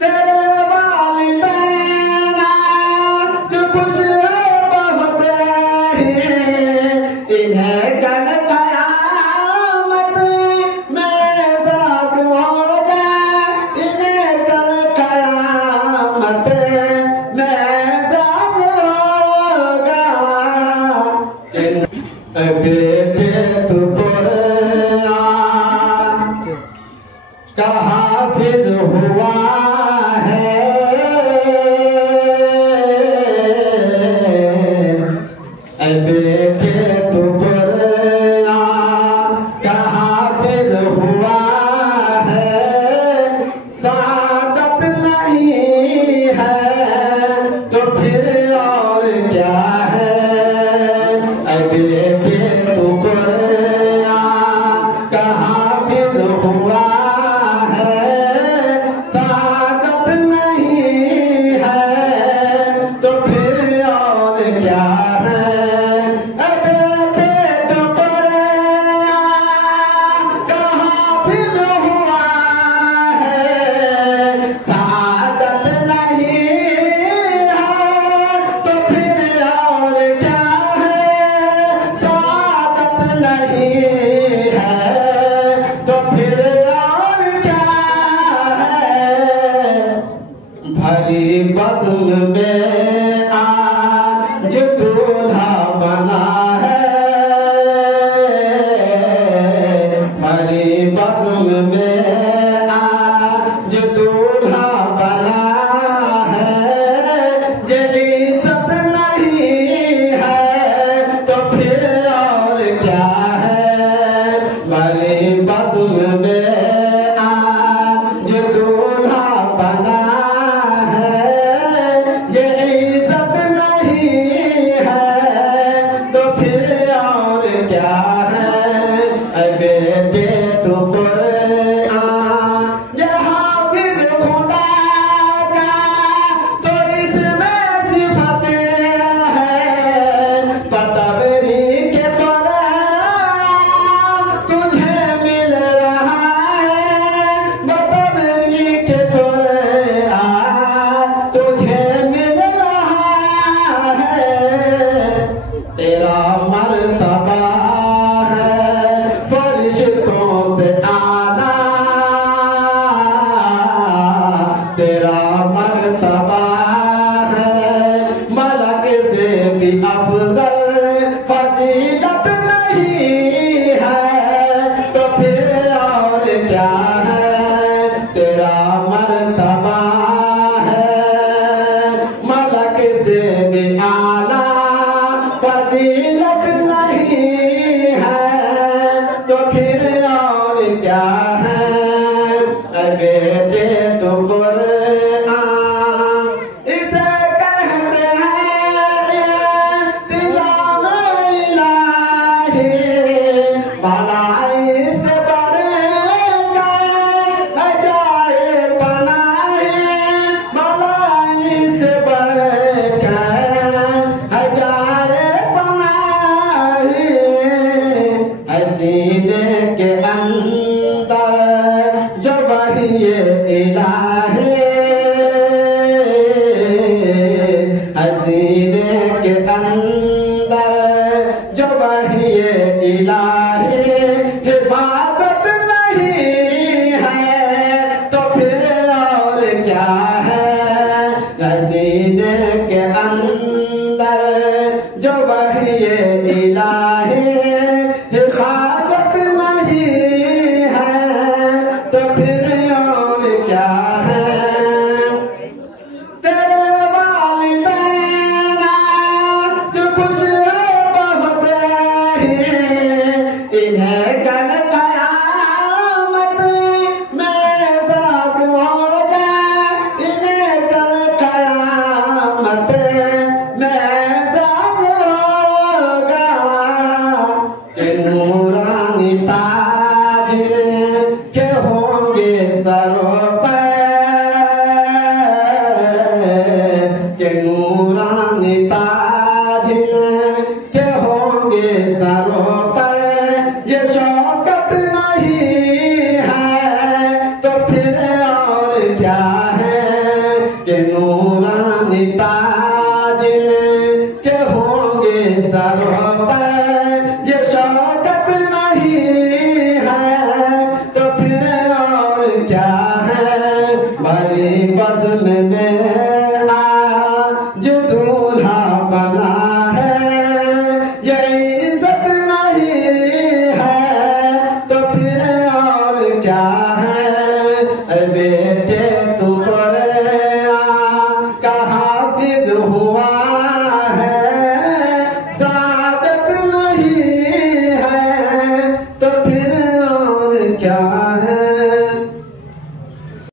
तेरे वालिदैन आज खुश है बहुत ही, इन्हें कल क़यामत में साथ होगा, इन्हें कल क़यामत में साथ होगा। बेटे तू कुरान का हाफिज हुआ है, बेटे तू कुरान का हाफिज हुआ है, सादत नहीं है तो फिर और क्या है। बेटे तू कुरान का हाफिज हुआ है, सादत नहीं है तो फिर और क्या है। बेटे तू कुरान का हाफिज हुआ है, सादत नहीं है तो फिर और क्या है। सादत नहीं है तो फिर और क्या है। भरी बज़्म में आज दूल्हा बना है, भरी बज़्म में आज दूल्हा बना है, इज़्ज़त नहीं है तो फिर और क्या है। भरी बज़्म में आज दूल्हा बना है, इज़्ज़त नहीं है तो फिर और क्या है। बेटे तू कुरान ये हाफिज खुदा का तो इसमें सिफत है, बतबरी के कुरान तुझे मिल रहा है, बतबरी के कुरान तुझे मिल रहा है। तेरा मर्तबा है फरिश्तों से आला, तेरा मर्तबा है मलक से भी अफजल, फजीलत नहीं है तो फिर और क्या है। तेरा मर्तबा है मलक से भी आला, फजीलत नहीं है तो फिर और क्या है। बेटे तू कुरान इसे कहते हैं इंतज़ाम इलाही, भलाई से बढ़कर जाए पनाही, भलाई से बढ़कर जाए पनाही। सीने के अंदर जो वही इलाही, सीने के अंदर जो वही इलाही, हिफाजत नहीं है तो फिर और क्या है। सीने के अंदर जो वही इलाही, हिफाजत नहीं है तो फिर और क्या है। तेरे वालिदैन आज खुश है बहुत ही, इन्हें कल क़यामत में साथ होगा, इन्हें कल क़यामत में साथ होगा। नूरानी ताज के होंगे सरों पर, के नूरानी ताज के होंगे सरों पर ये शौकत नहीं है तो फिर और क्या है भरी बज़्म में आज दूल्हा बना है ये इज्जत नहीं है तो फिर और क्या है बेटे तू का हाफिज हुआ